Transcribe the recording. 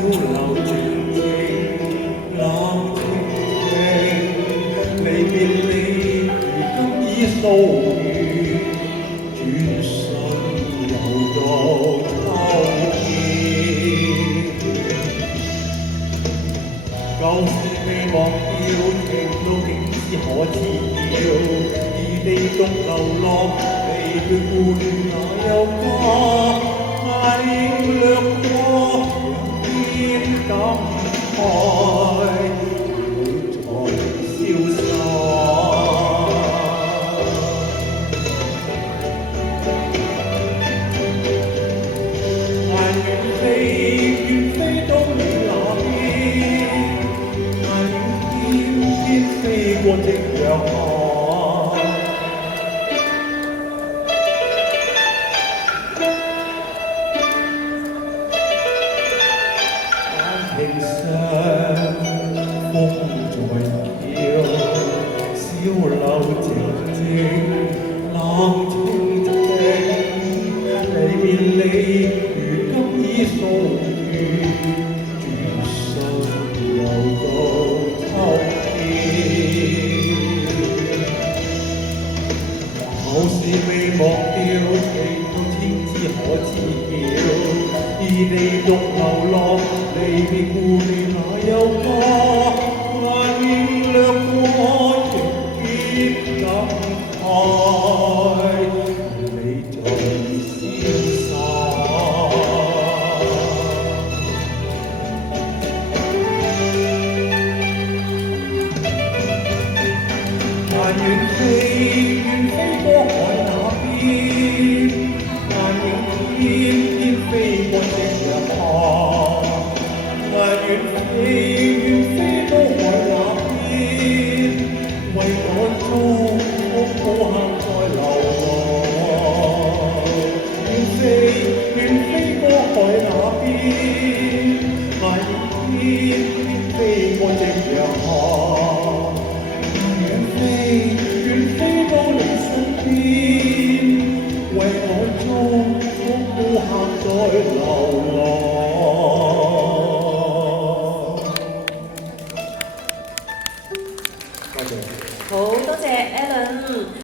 流靜靜，冷靜靜，離別離如今已數月，轉身又到秋天。舊事未忘掉，情到竟知可知曉，異地獨流浪，離別故戀哪有家？眼影掠過，讓天感慨，淚在消散。雁遠飛，遠飛到你那邊，雁影翩翩飛過夕陽下。庭上風在叫，小樓靜靜，冷清靜，離別離如今已數月，轉身又到秋天。舊事未忘掉，情到天知可知曉，異地獨流浪，離別故戀哪有家？眼影掠過，仍見感慨，淚在消散。雁遠飛，遠飛過海那邊，雁影翩翩飛過夕陽下。雁遠飛，遠飛到海那邊，為我祝福無限再流浪。遠飛，遠飛過海那邊，雁影翩翩飛過夕陽下。遠飛，遠飛到你身邊，為我祝福無限再流浪。多謝。好多謝 Alan。